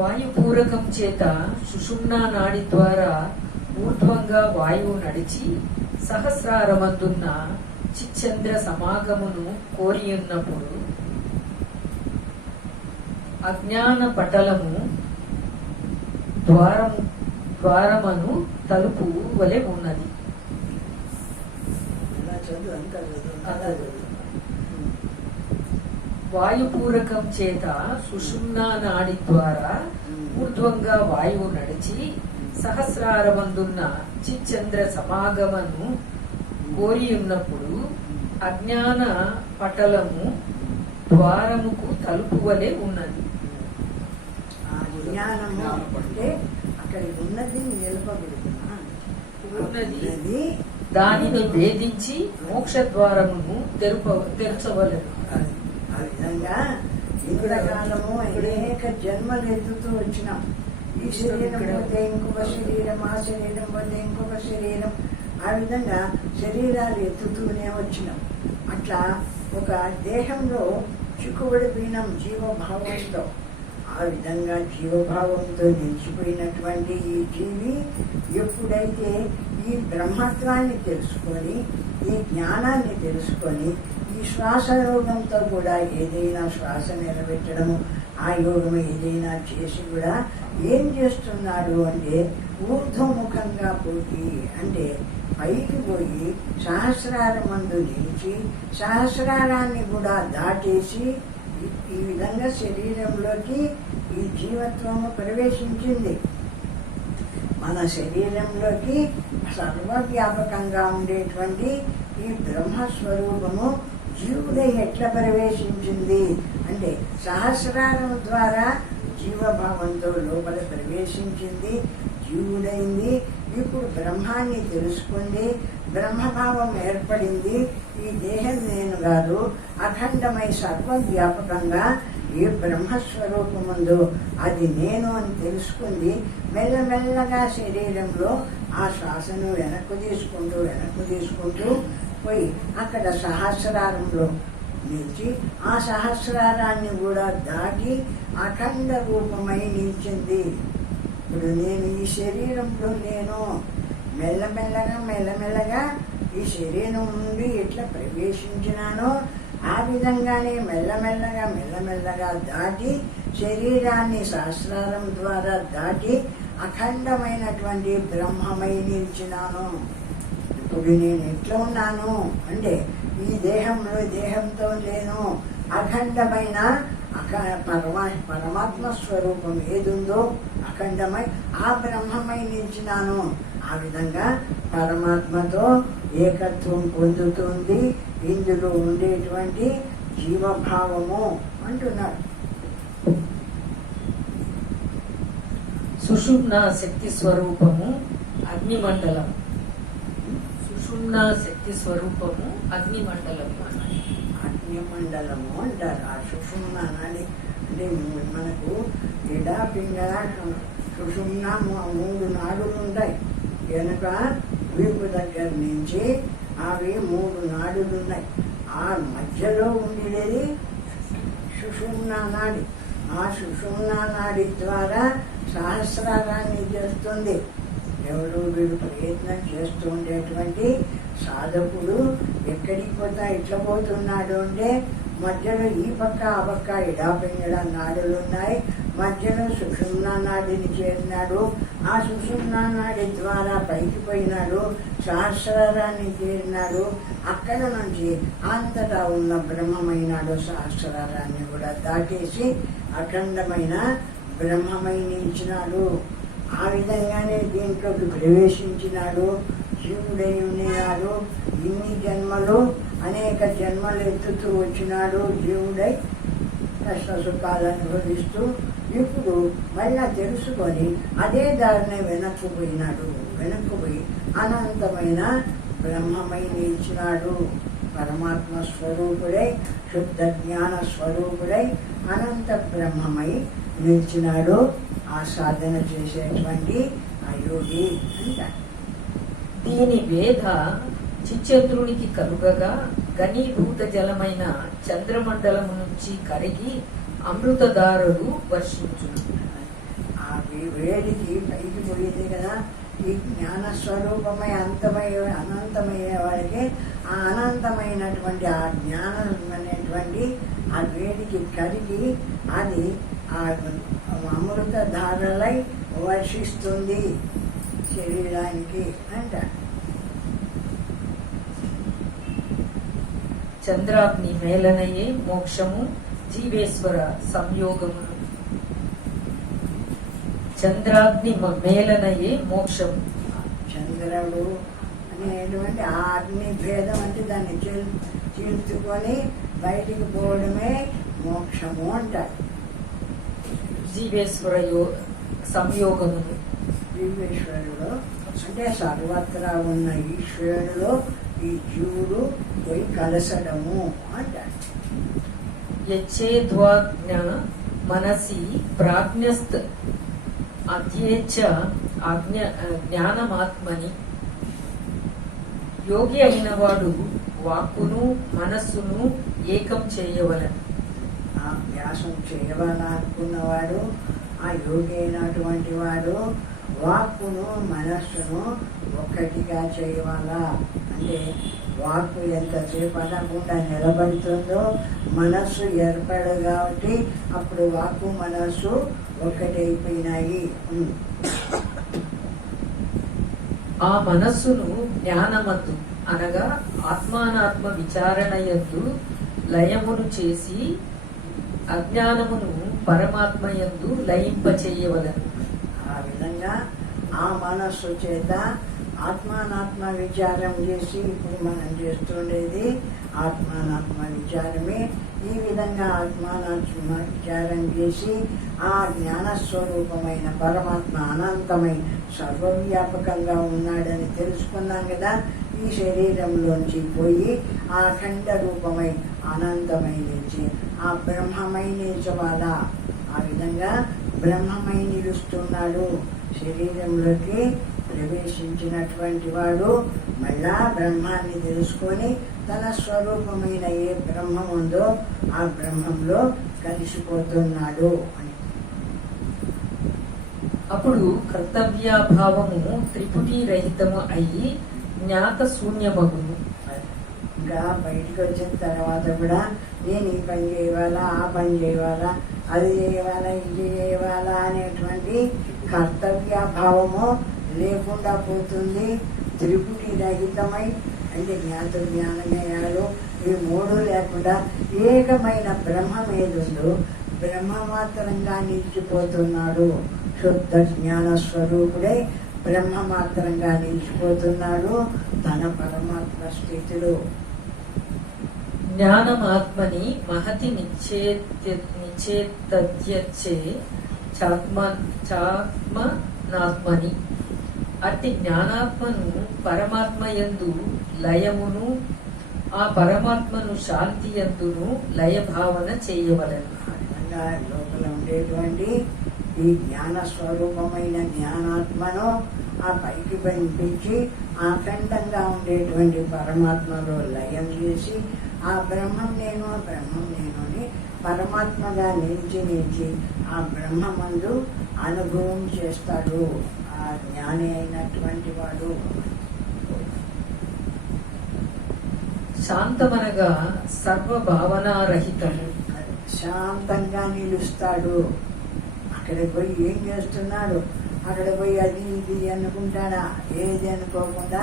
వాయుపూరకం చేత సుషుమ్నా నాడి ద్వారా ఊర్ధ్వంగా వాయువు నడిచి సహస్రారమందున్న చిచ్చంద్ర సమాగమును కోరియున్నప్పుడు అజ్ఞాన పటలము ద్వారమను తలుపు వలె ఉన్నది. వాయుపూరకం చేత సుషుమ్నా నాడి ద్వారా ఊర్ధ్వంగా వాయువు నడిచి సహస్రారమందున్న చిచ్చంద్ర సమాగమను కోరియున్నప్పుడు అజ్ఞాన పటలము ద్వారముకు తలుపు వలె ఉన్నది. అక్కడ ఉన్నది ఉన్నది దానిని భేదించి మోక్ష ద్వారమును తెరచవలెను. ఆ విధంగా ఇంద్రకాలము అనేక జన్మలు ఎదుగుతూ వచ్చినాం. ఈ శరీరం పోతే ఇంకొక శరీరం, ఆ శరీరం పోతే ఇంకొక శరీరం, ఆ విధంగా శరీరాలు ఎత్తుతూనే వచ్చినాం. అట్లా ఒక దేహంలో చిక్కుబడిపోయినాం జీవభావంతో. ఆ విధంగా జీవభావంతో నిలిచిపోయినటువంటి ఈ జీవి ఎప్పుడైతే ఈ బ్రహ్మత్వాన్ని తెలుసుకొని, ఈ జ్ఞానాన్ని తెలుసుకొని, ఈ శ్వాస యోగంతో కూడా ఏదైనా శ్వాస నిలబెట్టడము, ఆ యోగం ఏదైనా చేసి కూడా ఏం చేస్తున్నారు అంటే ఊర్ధ్వముఖంగా పోయి, అంటే పైకి పోయి సహస్రారమందు నిలిచి సహస్రారాన్ని కూడా దాటేసి ఈ విధంగా శరీరంలోకి ఈ జీవత్వము ప్రవేశించింది. మన శరీరంలోకి సర్వవ్యాపకంగా ఉండేటువంటి ఈ బ్రహ్మస్వరూపము జీవుడై ఎట్లా ప్రవేశించింది అంటే సహస్రారం ద్వారా జీవభావంతో లోపల ప్రవేశించింది, జీవుడైంది. ఇప్పుడు బ్రహ్మాన్ని తెలుసుకుంది, బ్రహ్మభావం ఏర్పడింది. ఈ దేహం నేను కాదు, అఖండమై సర్వవ్యాపకంగా ఏ బ్రహ్మస్వరూపముందో అది నేను అని తెలుసుకుంది. మెల్లమెల్లగా శరీరంలో ఆ శ్వాసను వెనక్కు తీసుకుంటూ పోయి అక్కడ సహస్రారంలో నిలిచి ఆ సహస్రారాన్ని కూడా దాటి అఖండ రూపమై నిలిచింది. ఇప్పుడు నేను ఈ శరీరంలో నేను మెల్లమెల్లగా ఈ శరీరం నుండి ఎట్లా ప్రవేశించినానో ఆ విధంగానే మెల్లమెల్లగా దాటి శరీరాన్ని సహస్రారం ద్వారా దాటి అఖండమైనటువంటి బ్రహ్మమై నిలిచినాను. ఇప్పుడు నేను ఎట్లా ఉన్నాను అంటే ఈ దేహంతో లేను, అఖండమైన పరమాత్మ స్వరూపం ఏదుందో అఖండమై ఆ బ్రహ్మమై నిలిచినాను. ఆ విధంగా పరమాత్మతో ఏకత్వం పొందుతుంది ఇందులో ఉండేటువంటి జీవభావము అంటున్నారు. సుషుమ్నా శక్తి స్వరూపము అగ్నిమండలం. సుషుమ్నా శక్తి స్వరూపము అగ్నిమండలము అన్నారు. అగ్నిమండలము అంటారు. ఆ సుషుమ్నా నాడి అంటే మనకు ఎడా పింగళ సుషుమ్నా 3 నాడులు ఉంటాయి. వెనుక వీపు దగ్గర నుంచి అవి 3 నాడులు ఉన్నాయి. ఆ మధ్యలో ఉండేది సుషుమ్నా నాడి. ఆ సుషుమ్నా నాడి ద్వారా సహస్రారాన్ని చేస్తుంది. ఎవరు వీడు ప్రయత్నం చేస్తూ ఉండేటువంటి సాధకుడు ఎక్కడికి పోతా ఎట్లా పోతున్నాడు అంటే మధ్యలో ఈ పక్క ఆ పక్క ఇడాపింగళ నాడులు ఉన్నాయి. మధ్యలో సుషుమ్నా నాడిని చేరినాడు. ఆ సుషుమ్నా నాడి ద్వారా పైకి పోయినాడు, సహస్రారాన్ని చేరినాడు. అక్కడ నుంచి అంతటా ఉన్న బ్రహ్మమైనాడు. సహస్రారాన్ని కూడా దాటేసి అఖండమైన బ్రహ్మమై నిలిచినాడు. ఆ విధంగానే దీంట్లోకి ప్రవేశించినాడు, జీవుడై ఉన్నాడు. ఇన్ని జన్మలు అనేక జన్మలు ఎత్తుతూ వచ్చినాడు జీవుడై, కష్ట సుఖాలు అనుభవిస్తూ. ఇప్పుడు మళ్ళా తెలుసుకొని అదే దారిని వెనక్కు పోయి అనంతమైన బ్రహ్మమై నిలిచినాడు. పరమాత్మ స్వరూపుడై, శుద్ధ జ్ఞాన స్వరూపుడై అనంత బ్రహ్మమై నిలిచినాడు. ఆ సాధన చేసేటువంటి అయోగి అంటారు. దీని వేద చిచ్చంద్రునికి కలుగగా ఘనీభూత జలమైన చంద్రమండలము నుంచి కరిగి అమృతధారులు వర్షించును. ఈ వేడికి పైకి పోయింది కదా, ఈ జ్ఞానస్వరూపమై అనంతమయ్యే వాడికి ఆ అనంతమైనటువంటి ఆ జ్ఞానం అనేటువంటి ఆ వేడికి కరిగి అది ఆ అమృత ధారలై వర్షిస్తుంది శరీరానికి అంటారు. చంద్రాగ్ని మేలనయే మోక్షము జీవేశ్వర సంయోగమును. చంద్రాగ్ని మేలనయే మోక్షము. చంద్రుడు అనేటువంటి ఆ అగ్ని భేదం అంటే దాన్ని చీల్చుకొని బయటికి పోవడమే మోక్షము అంటారు. జీవేశ్వర సంయోగమును. జీవేశ్వరుడు అంటే సర్వత్రా ఉన్న ఈశ్వరుడు ఈ జీవుడు పోయి కలసడము అంటారు. యచ్చేద్వాజ్ఞ మనసి ప్రాజ్ఞస్త్ అధ్యేచ్ఛ జ్ఞానమాత్మని. యోగి అయిన వాడు వాక్కును మనస్సును ఏకం చేయవలెను. ఆ వ్యాసం చేయవాలనుకున్నవాడు, ఆ యోగి అయినటువంటి వాడు వాక్కును మనస్సును ఒక్కటిగా చేయవాలా. అంటే వాక్కు ఎంతసేపు అనకుండా నిలబడుతుందో మనస్సు ఏర్పడదు కాబట్టి అప్పుడు వాక్కు మనస్సు ఒక్కటైపోయినాయి. ఆ మనస్సును జ్ఞానమందు అనగా ఆత్మానాత్మ విచారణయందు లయమును చేసి అజ్ఞానమును పరమాత్మయందు లయింపచేయవలెను. ఆ విధంగా ఆ మనస్సు చేత ఆత్మానాత్మ విచారం చేసి ఇప్పుడు మనం చేస్తుండేది ఆత్మానాత్మ విచారమే. ఈ విధంగా ఆత్మానాత్మ విచారం చేసి ఆ జ్ఞానస్వరూపమైన పరమాత్మ అనంతమై సర్వవ్యాపకంగా ఉన్నాడని తెలుసుకున్నాం కదా. ఈ శరీరంలోంచి పోయి ఆ అఖండ రూపమై అనంతమై నిలిచి ఆ బ్రహ్మమై నిలిచవాలా. ఆ విధంగా బ్రహ్మమై నిలుస్తున్నాడు. శరీరంలోకి ప్రవేశించినటువంటి వాడు మళ్ళా బ్రహ్మాన్ని తెలుసుకొని తన స్వరూపమైన ఏ బ్రహ్మం ఉందో ఆ బ్రహ్మంలో కలిసిపోతున్నాడు అని. అప్పుడు కర్తవ్యాభావము త్రిపుటి రహితము అయి జ్ఞాత శూన్యమగును. ఇంకా బయటికి వచ్చిన తర్వాత కూడా నేను ఈ పని చేయవాలా, ఆ పని చేయవాలా, అది చేయవాలా, ఇది చేయవాలా అనేటువంటి కర్తవ్యాభావము లేకుండా పోతుంది. త్రిపుటి రహితమై అంటే జ్ఞాత జ్ఞానమయాలు ఈ మూడు లేకుండా ఏకమైన బ్రహ్మం ఏదుందో బ్రహ్మ మాత్రంగా నిలిచిపోతున్నాడు. శుద్ధ జ్ఞాన స్వరూపుడై బ్రహ్మ మాత్రంగా నిలిచిపోతున్నాడు తన పరమాత్మ స్థితిలో. జ్ఞానమాత్మని మహతి నిచేతద్యచ్చే చాత్మనాత్మని. అట్టి జ్ఞానాత్మను పరమాత్మయందు లయమును ఆ పరమాత్మను శాంతి యందును లయభావన చేయవలెను. లోపల ఉండేటువంటి ఈ జ్ఞాన స్వరూపమైన జ్ఞానాత్మను ఆ పైకి పంపించి అఖండంగా ఉండేటువంటి పరమాత్మలో లయం చేసి ఆ బ్రహ్మం నేను అని పరమాత్మగా నిలిచి ఆ బ్రహ్మమందు అనుభవం చేస్తాడు ఆ జ్ఞాని అయినటువంటి వాడు. శాంతమనగా సర్వభావనారహితము. శాంతంగా నిలుస్తాడు. అక్కడికి పోయి ఏం చేస్తున్నాడు, అక్కడ పోయి అది ఇది అనుకుంటాడా, ఏది అనుకోకుండా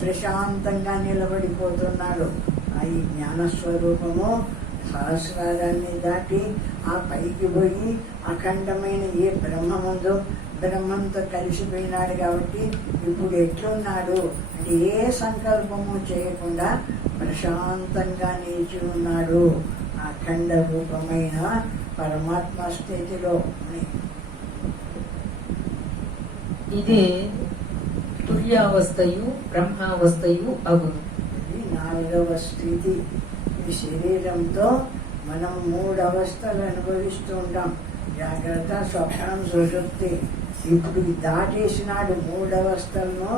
ప్రశాంతంగా నిలబడిపోతున్నాడు. ఈ జ్ఞానస్వరూపము సహస్రాన్ని దాటి ఆ పైకి పోయి అఖండమైన ఏ బ్రహ్మముందో బ్రహ్మంతో కలిసిపోయినాడు. కాబట్టి ఇప్పుడు ఎట్లున్నాడు అంటే ఏ సంకల్పము చేయకుండా ప్రశాంతంగా నిలిచి ఉన్నాడు అఖండ రూపమైన పరమాత్మ స్థితిలో. ఇదే తుల్యావస్థయు బ్రహ్మావస్థయు అగును. ఇది 4వ స్థితి. ఈ శరీరంతో మనం 3 అవస్థలు అనుభవిస్తూ ఉంటాం. జాగ్రత్త, స్వప్నం, సుషుప్తి. ఇప్పుడు దాటేసినాడు 3 అవస్థలను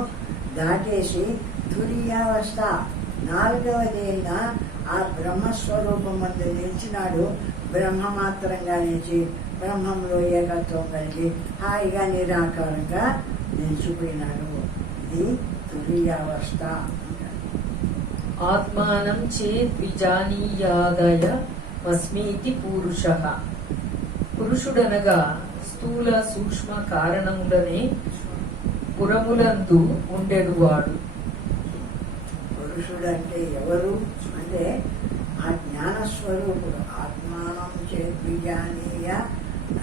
దాటేసి తురీయావస్థ 4వది అయిన ఆ బ్రహ్మస్వరూపం అందు నిలిచినాడు. బ్రహ్మ మాత్రంగా నిలిచి బ్రహ్మంలో ఏకత్వం కలిగి హాయిగా నిరాకారంగా నిలిచిపోయినాడు. ఇది తురీయావస్థ. ఆత్మానం చేద్ విజానీయాదయ మస్మీతి పురుషః. పురుషుడనగా స్థూల సూక్ష్మ కారణములనే పురములందు ఉండెడువాడు. పురుషుడు అంటే ఎవరు అంటే ఆ జ్ఞానస్వరూపుడు. ఆత్మానం చేద్విజానీయ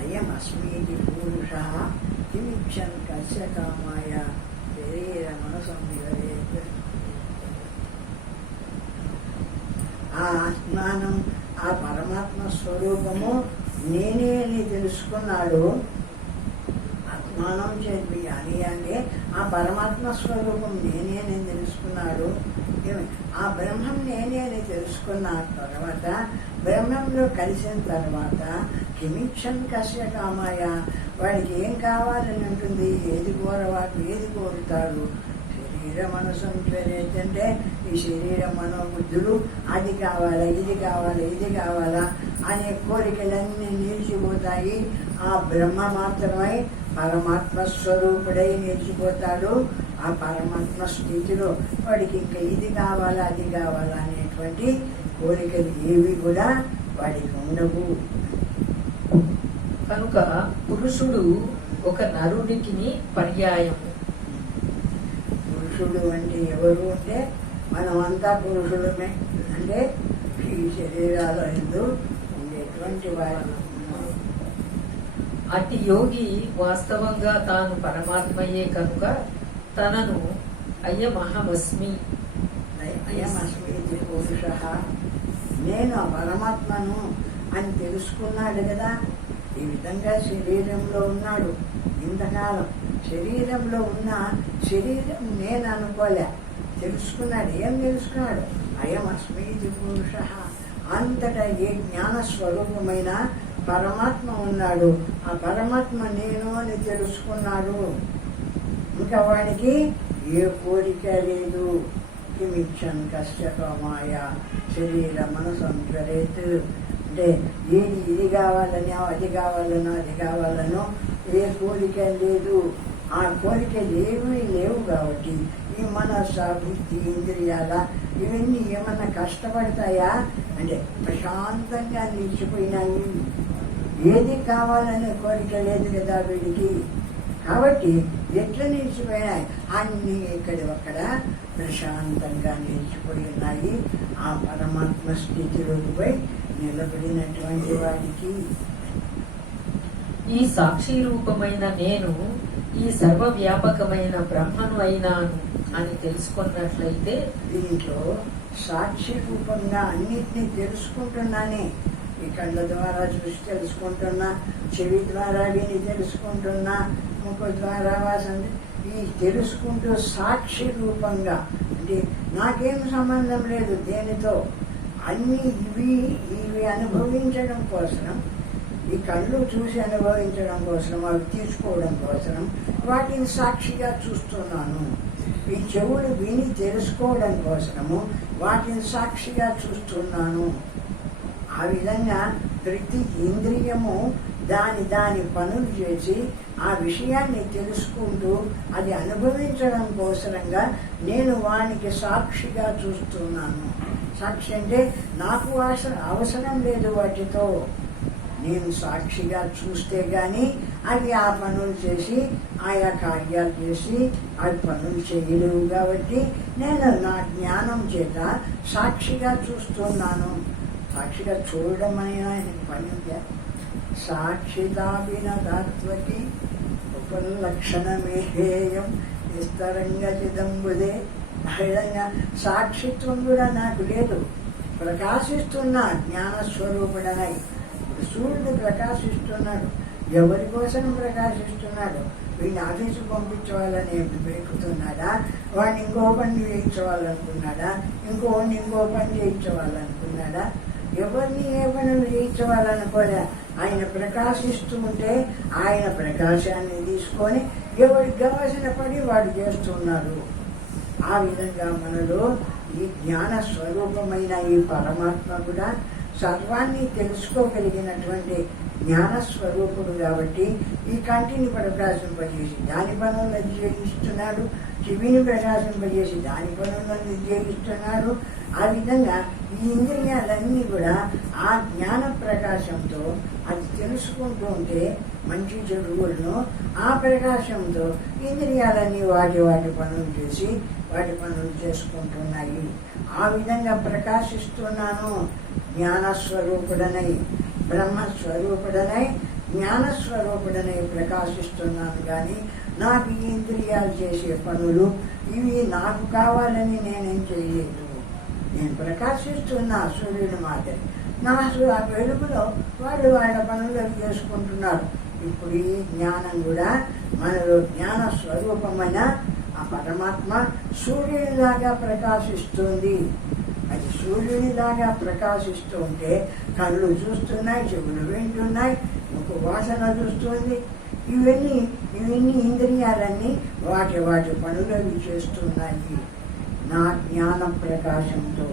అయమస్మీతి పురుష కిమిచ్చన్ కస్య కామాయ శరీర మనసంవిహరేత్. ఆ ఆత్మానం ఆ పరమాత్మ స్వరూపము నేనే అని తెలుసుకున్నాడు. ఆత్మానం చేద్విజాని అంటే ఆ పరమాత్మ స్వరూపం నేనే అని తెలుసుకున్నాడు. ఆ బ్రహ్మం నేనే అని తెలుసుకున్న తర్వాత బ్రహ్మంలో కలిసిన తర్వాత కిమిచ్చన్ కస్య కామాయ వాడికి ఏం కావాలని ఉంటుంది, ఏది కోరవాడు, ఏది కోరుతాడు. శరీర మనసంటే ఈ శరీర మనోబుద్ధులు అది కావాలా, ఇది కావాలా, ఇది కావాలా అనే కోరికలన్నీ నిలిచిపోతాయి. ఆ బ్రహ్మ మాత్రమై పరమాత్మ స్వరూపుడై నిలిచిపోతాడు. ఆ పరమాత్మ స్థితిలో వాడికి ఇంకా ఇది కావాలా, అది కావాలా అనేటువంటి కోరికలు ఏవి కూడా వాడికి ఉండవు. కనుక పురుషుడు ఒక నరుడికి పర్యాయము. పురుషుడు అంటే ఎవరు అంటే మనమంతా పురుషులమే. అంటే ఈ శరీరాల ఎందు ఉండేటువంటి వాడు. అట్టి యోగి వాస్తవంగా తాను పరమాత్మయే కనుక తనను అయమహమస్మి అయమస్మి పురుష నేను ఆ పరమాత్మను అని తెలుసుకున్నాడు కదా. ఈ విధంగా శరీరంలో ఉన్నాడు. ఇంతకాలం శరీరంలో ఉన్న శరీరం నేను అనుకోలే, తెలుసుకున్నాడు. ఏం తెలుసుకున్నాడు? అయమస్మి పురుష. అంతటా ఏ జ్ఞాన స్వరూపమైన పరమాత్మ ఉన్నాడు. ఆ పరమాత్మ నేను అని తెలుసుకున్నాడు. ఇంకా వాడికి ఏ కోరిక లేదు. కిమిచ్చన్ కస్య కామాయ శరీర మనసంవిహరేత్. అంటే ఏది ఇది కావాలనో, అది కావాలనో, అది కావాలనో ఏ కోరిక లేదు. ఆ కోరికలు ఏమీ లేవు కాబట్టి ఈ మనస బుద్ధి ఇంద్రియాల ఇవన్నీ ఏమన్నా కష్టపడతాయా అంటే ప్రశాంతంగా నిలిచిపోయినాయి. ఏది కావాలనే కోరిక లేదు కదా వీడికి. కాబట్టి ఎట్లా నిలిచిపోయినాయి? అన్నీ ఎక్కడొక్కడ ప్రశాంతంగా నిలిచిపోయి ఉన్నాయి. ఆ పరమాత్మ స్థితిలోకి పోయి నిలబడినటువంటి వాడికి ఈ సాక్షి రూపమైన నేను ఈ సర్వవ్యాపకమైన బ్రహ్మను అయినాను అని తెలుసుకున్నట్లయితే దీంట్లో సాక్షి రూపంగా అన్నిటినీ తెలుసుకుంటున్నానే. ఈ కళ్ళ ద్వారా చూసి తెలుసుకుంటున్నా, చెవి ద్వారా విని తెలుసుకుంటున్నా, ముఖ ద్వారా వాసన ఈ తెలుసుకుంటూ సాక్షి రూపంగా అంటే నాకేం సంబంధం లేదు దేనితో. అన్నీ ఇవి అనుభవించడం కోసం, ఈ కళ్ళు చూసి అనుభవించడం కోసం, అవి తీసుకోవడం కోసం వాటిని సాక్షిగా చూస్తున్నాను. ఈ చెవులు విని తెలుసుకోవడం కోసము వాటిని సాక్షిగా చూస్తున్నాను. ఆ విధంగా ప్రతి ఇంద్రియము దాని పనులు చేసి ఆ విషయాన్ని తెలుసుకుంటూ అది అనుభవించడం కోసంగా నేను వానికి సాక్షిగా చూస్తున్నాను. సాక్షి అంటే నాకు అవసరం లేదు వాటితో. నేను సాక్షిగా చూస్తే గాని అవి ఆ పనులు చేసి ఆయా కార్యాలు చేసి అవి పనులు చేయలేవు. కాబట్టి నేను నా జ్ఞానం చేత సాక్షిగా చూస్తున్నాను. సాక్షిగా చూడడం అనేది ఆయనకి పని ఉందా? సాక్షితాభినదాత్వకి ఉపలక్షణమేహేయం విస్తరంగా చిదంబుదే. ఆ విధంగా సాక్షిత్వం కూడా నాకు లేదు. ప్రకాశిస్తున్నా జ్ఞానస్వరూపుడనై. సూర్యుడు ప్రకాశిస్తున్నాడు. ఎవరి కోసం ప్రకాశిస్తున్నాడు? వీడిని ఆఫీసు పంపించవాలని పెరుగుతున్నాడా? వాడిని ఇంకో పని చేయించవాలనుకున్నాడా? ఇంకోని ఇంకో పని చేయించవాలనుకున్నాడా? ఎవరిని ఏ పనులు చేయించవాలనుకోలే. ఆయన ప్రకాశిస్తూ ఉంటే ఆయన ప్రకాశాన్ని తీసుకొని ఎవరికి కావాల్సిన పని వాడు చేస్తున్నారు. ఆ విధంగా మనలో ఈ జ్ఞాన స్వరూపమైన ఈ పరమాత్మ కూడా సర్వాన్ని తెలుసుకోగలిగినటువంటి జ్ఞానస్వరూపుడు కాబట్టి ఈ కంటిని ప్రకాశింపజేసి దాని పనులను నిర్దేశిస్తున్నాడు, చెవిని ప్రకాశింపజేసి దాని పనులను నిర్దేశిస్తున్నాడు. ఆ విధంగా ఈ ఇంద్రియాలన్నీ కూడా ఆ జ్ఞాన ప్రకాశంతో అది తెలుసుకుంటూ ఉంటే మంచి చెడులను ఆ ప్రకాశంతో ఇంద్రియాలన్నీ వాటి పనులు చేసి వాటి పనులు చేసుకుంటున్నాయి. ఆ విధంగా ప్రకాశిస్తున్నాను. జ్ఞానస్వరూపుడనై బ్రహ్మస్వరూపుడనై జ్ఞానస్వరూపుడనై ప్రకాశిస్తున్నాను. కానీ నాకు ఈ ఇంద్రియాలు చేసే పనులు ఇవి నాకు కావాలని నేనేం చేయలేదు. నేను ప్రకాశిస్తున్నా సూర్యుని మాదిరి. నా ఆ వెలుగులో వాళ్ళ పనులు చేసుకుంటున్నారు. ఇప్పుడు ఈ జ్ఞానం కూడా మనలో జ్ఞాన స్వరూపమైన ఆ పరమాత్మ సూర్యునిలాగా ప్రకాశిస్తుంది. అది సూర్యునిలాగా ప్రకాశిస్తూ ఉంటే కళ్ళు చూస్తున్నాయి, చెవులు వింటున్నాయి, ముక్కు వాసన చూస్తుంది. ఇవన్నీ ఇంద్రియాలన్నీ వాటి పనులు అవి చేస్తున్నాయి నా జ్ఞాన ప్రకాశంతో.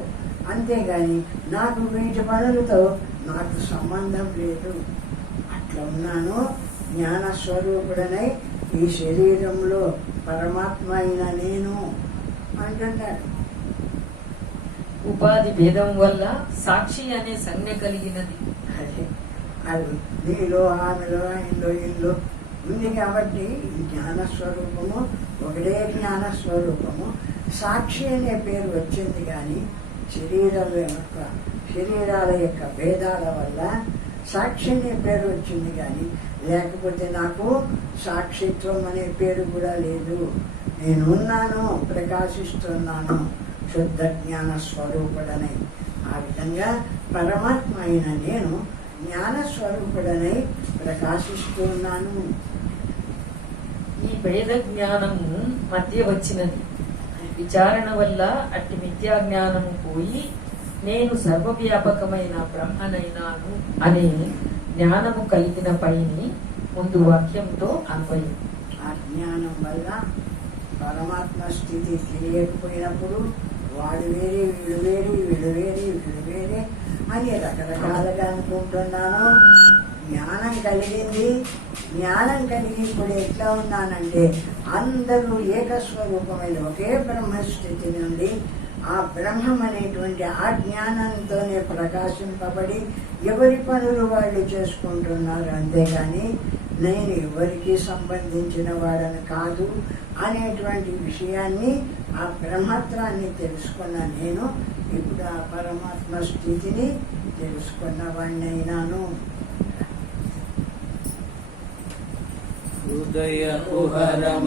అంతేగాని నాకు వీటి పనులతో నాకు సంబంధం లేదు. అట్లా ఉన్నాను. జ్ఞానస్వరూపుడనై ఈ శరీరంలో పరమాత్మ అయిన నేను అంటున్నాడు. ఉపాధి భేదం వల్ల సాక్షి అనే సంజ్ఞ కలిగినది. అదే అది నీలో ఆమెలో ఆయనలో ఇల్లు ఉంది కాబట్టి జ్ఞానస్వరూపము ఒకటే జ్ఞానస్వరూపము. సాక్షి అనే పేరు వచ్చింది కానీ శరీరాల యొక్క భేదాల వల్ల సాక్షి అనే పేరు వచ్చింది. కానీ లేకపోతే నాకు సాక్షిత్వం అనే పేరు కూడా లేదు. నేను ఉన్నాను, ప్రకాశిస్తున్నాను, శుద్ధ జ్ఞాన స్వరూపుడనై. ఆ విధంగా పరమాత్మ అయిన నేను జ్ఞానస్వరూపుడనై ప్రకాశిస్తున్నాను. ఈ భేద జ్ఞానము మధ్య వచ్చినది. విచారణ వల్ల అట్టి మిథ్యా జ్ఞానము పోయి నేను సర్వవ్యాపకమైన బ్రహ్మనైనాను అనే జ్ఞానము కలిగిన పైని ముందు వాక్యంతో అన్వయం. ఆ జ్ఞానం వల్ల పరమాత్మ స్థితి తెలియకపోయినప్పుడు వాడు వేరే వీడు వేరే వీడు వేరే వీడు వేరే అని రకరకాలుగా అనుకుంటున్నాను. జ్ఞానం కలిగింది. జ్ఞానం కలిగి ఇప్పుడు ఎట్లా ఉన్నానంటే అందరూ ఏకస్వరూపమైన ఒకే బ్రహ్మస్థితి నుండి ఆ బ్రహ్మం అనేటువంటి ఆ జ్ఞానంతోనే ప్రకాశింపబడి ఎవరి పనులు వాళ్ళు చేసుకుంటున్నారు. అంతేగాని నేను ఎవరికి సంబంధించిన వాడని కాదు అనేటువంటి విషయాన్ని ఆ బ్రహ్మత్వాన్ని తెలుసుకున్న నేను ఇప్పుడు ఆ పరమాత్మ స్థితిని తెలుసుకున్న వాడినైనాను. హృదయ కుహరం